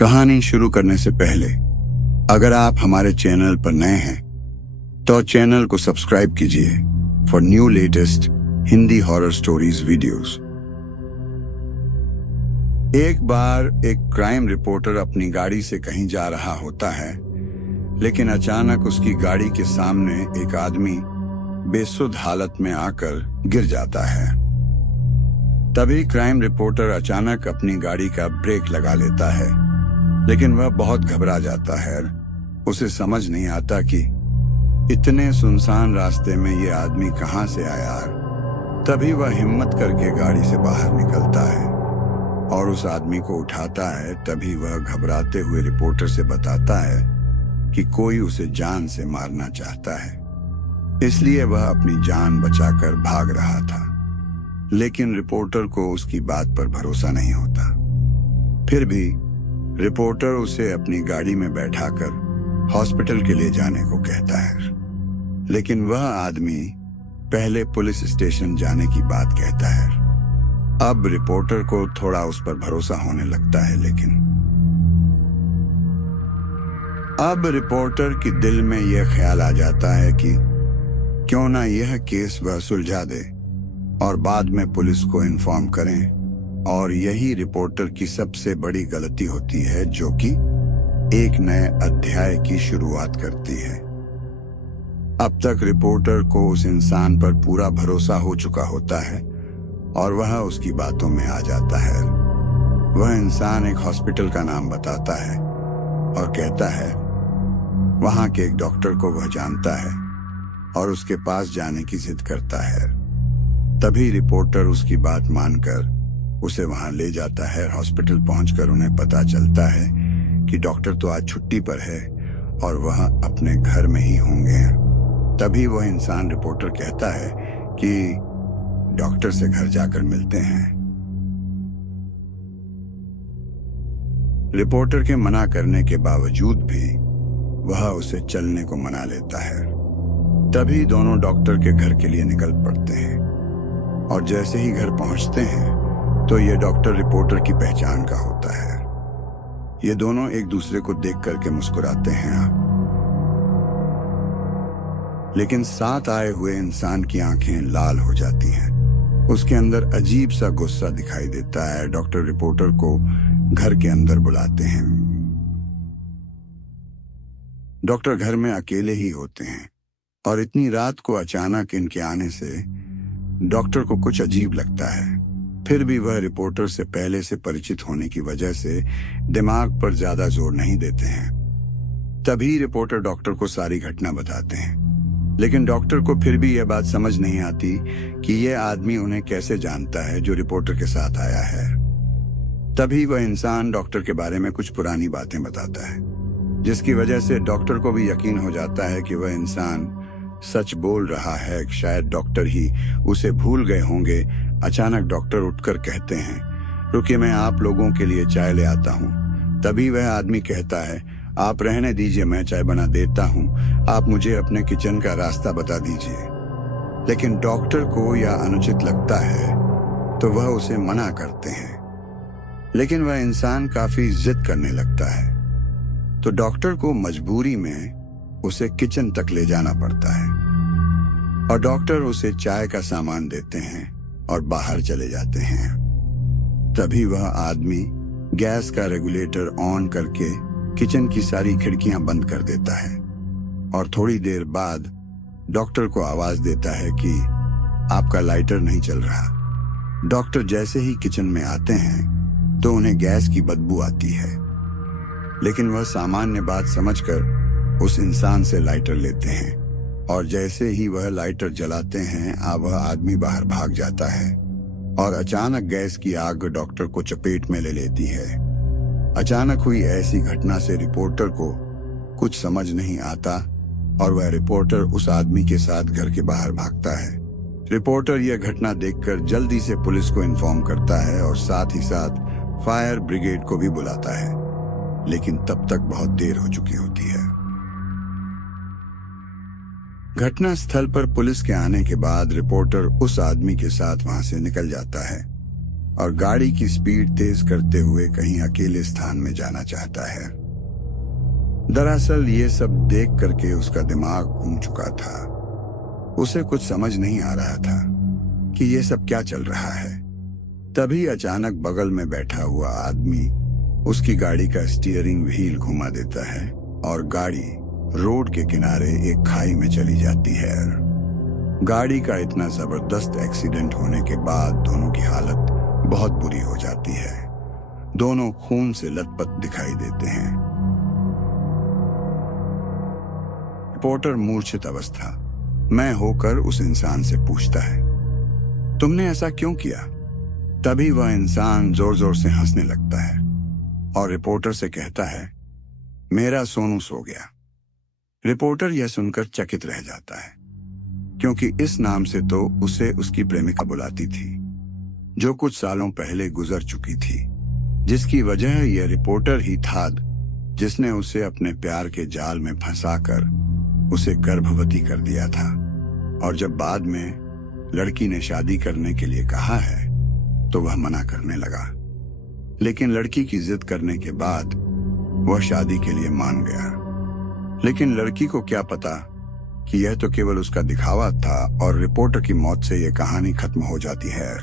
कहानी शुरू करने से पहले अगर आप हमारे चैनल पर नए हैं तो चैनल को सब्सक्राइब कीजिए for new latest Hindi horror stories videos. एक बार एक क्राइम रिपोर्टर अपनी गाड़ी से कहीं जा रहा होता है, लेकिन अचानक उसकी गाड़ी के सामने एक आदमी बेसुध हालत में आकर गिर जाता है। तभी क्राइम रिपोर्टर अचानक अपनी गाड़ी का ब्रेक लगा लेता है, लेकिन वह बहुत घबरा जाता है। उसे समझ नहीं आता कि इतने सुनसान रास्ते में ये आदमी कहां से आया। तभी वह हिम्मत करके गाड़ी से बाहर निकलता है और उस आदमी को उठाता है। तभी वह घबराते हुए रिपोर्टर से बताता है कि कोई उसे जान से मारना चाहता है, इसलिए वह अपनी जान बचाकर भाग रहा था। लेकिन रिपोर्टर को उसकी बात पर भरोसा नहीं होता। फिर भी रिपोर्टर उसे अपनी गाड़ी में बैठाकर हॉस्पिटल के लिए जाने को कहता है, लेकिन वह आदमी पहले पुलिस स्टेशन जाने की बात कहता है। अब रिपोर्टर को थोड़ा उस पर भरोसा होने लगता है, लेकिन अब रिपोर्टर के दिल में यह ख्याल आ जाता है कि क्यों ना यह केस वह सुलझा दे और बाद में पुलिस को इन्फॉर्म करें। और यही रिपोर्टर की सबसे बड़ी गलती होती है, जो कि एक नए अध्याय की शुरुआत करती है। अब तक रिपोर्टर को उस इंसान पर पूरा भरोसा हो चुका होता है और वह उसकी बातों में आ जाता है। वह इंसान एक हॉस्पिटल का नाम बताता है और कहता है वहां के एक डॉक्टर को वह जानता है और उसके पास जाने की जिद करता है। तभी रिपोर्टर उसकी बात मानकर उसे वहां ले जाता है। हॉस्पिटल पहुंचकर उन्हें पता चलता है कि डॉक्टर तो आज छुट्टी पर है और वह अपने घर में ही होंगे। तभी वह इंसान रिपोर्टर कहता है कि डॉक्टर से घर जाकर मिलते हैं। रिपोर्टर के मना करने के बावजूद भी वह उसे चलने को मना लेता है। तभी दोनों डॉक्टर के घर के लिए निकल पड़ते हैं और जैसे ही घर पहुंचते हैं तो यह डॉक्टर रिपोर्टर की पहचान का होता है। ये दोनों एक दूसरे को देख करके मुस्कुराते हैं, लेकिन साथ आए हुए इंसान की आंखें लाल हो जाती हैं। उसके अंदर अजीब सा गुस्सा दिखाई देता है। डॉक्टर रिपोर्टर को घर के अंदर बुलाते हैं। डॉक्टर घर में अकेले ही होते हैं और इतनी रात को अचानक इनके आने से डॉक्टर को कुछ अजीब लगता है। फिर भी वह रिपोर्टर से पहले से परिचित होने की वजह से दिमाग पर ज्यादा जोर नहीं देते हैं। तभी रिपोर्टर डॉक्टर को सारी घटना बताते हैं, लेकिन डॉक्टर को फिर भी यह बात समझ नहीं आती कि यह आदमी उन्हें कैसे जानता है जो रिपोर्टर के साथ आया है। तभी वह इंसान डॉक्टर के बारे में कुछ पुरानी बातें बताता है, जिसकी वजह से डॉक्टर को भी यकीन हो जाता है कि वह इंसान सच बोल रहा है। शायद डॉक्टर ही उसे भूल गए होंगे। अचानक डॉक्टर उठकर कहते हैं, रुकिए, मैं आप लोगों के लिए चाय ले आता हूँ। तभी वह आदमी कहता है, आप रहने दीजिए, मैं चाय बना देता हूँ, आप मुझे अपने किचन का रास्ता बता दीजिए। लेकिन डॉक्टर को यह अनुचित लगता है तो वह उसे मना करते हैं, लेकिन वह इंसान काफी जिद करने लगता है तो डॉक्टर को मजबूरी में उसे किचन तक ले जाना पड़ता है और डॉक्टर उसे चाय का सामान देते हैं और बाहर चले जाते हैं। तभी वह आदमी गैस का रेगुलेटर ऑन करके किचन की सारी खिड़कियां बंद कर देता है और थोड़ी देर बाद डॉक्टर को आवाज देता है कि आपका लाइटर नहीं चल रहा। डॉक्टर जैसे ही किचन में आते हैं तो उन्हें गैस की बदबू आती है, लेकिन वह सामान्य बात समझकर उस इंसान से लाइटर लेते हैं और जैसे ही वह लाइटर जलाते हैं वह आदमी बाहर भाग जाता है और अचानक गैस की आग डॉक्टर को चपेट में ले लेती है। अचानक हुई ऐसी घटना से रिपोर्टर को कुछ समझ नहीं आता और वह रिपोर्टर उस आदमी के साथ घर के बाहर भागता है। रिपोर्टर यह घटना देखकर जल्दी से पुलिस को इन्फॉर्म करता है और साथ ही साथ फायर ब्रिगेड को भी बुलाता है, लेकिन तब तक बहुत देर हो चुकी होती है। घटना स्थल पर पुलिस के आने के बाद रिपोर्टर उस आदमी के साथ वहां से निकल जाता है और गाड़ी की स्पीड तेज करते हुए कहीं अकेले स्थान में जाना चाहता है। दरअसल ये सब देख करके उसका दिमाग घूम चुका था। उसे कुछ समझ नहीं आ रहा था कि ये सब क्या चल रहा है। तभी अचानक बगल में बैठा हुआ आदमी उसकी गाड़ी का स्टीयरिंग व्हील घुमा देता है और गाड़ी रोड के किनारे एक खाई में चली जाती है। गाड़ी का इतना जबरदस्त एक्सीडेंट होने के बाद दोनों की हालत बहुत बुरी हो जाती है। दोनों खून से लथपथ दिखाई देते हैं। रिपोर्टर मूर्छित अवस्था में होकर उस इंसान से पूछता है, तुमने ऐसा क्यों किया? तभी वह इंसान जोर जोर से हंसने लगता है और रिपोर्टर से कहता है, मेरा सोनू सो गया। रिपोर्टर यह सुनकर चकित रह जाता है, क्योंकि इस नाम से तो उसे उसकी प्रेमिका बुलाती थी, जो कुछ सालों पहले गुजर चुकी थी, जिसकी वजह यह रिपोर्टर ही था जिसने उसे अपने प्यार के जाल में फंसाकर उसे गर्भवती कर दिया था। और जब बाद में लड़की ने शादी करने के लिए कहा है तो वह मना करने लगा, लेकिन लड़की की जिद करने के बाद वह शादी के लिए मान गया। लेकिन लड़की को क्या पता कि यह तो केवल उसका दिखावा था और रिपोर्टर की मौत से यह कहानी खत्म हो जाती है।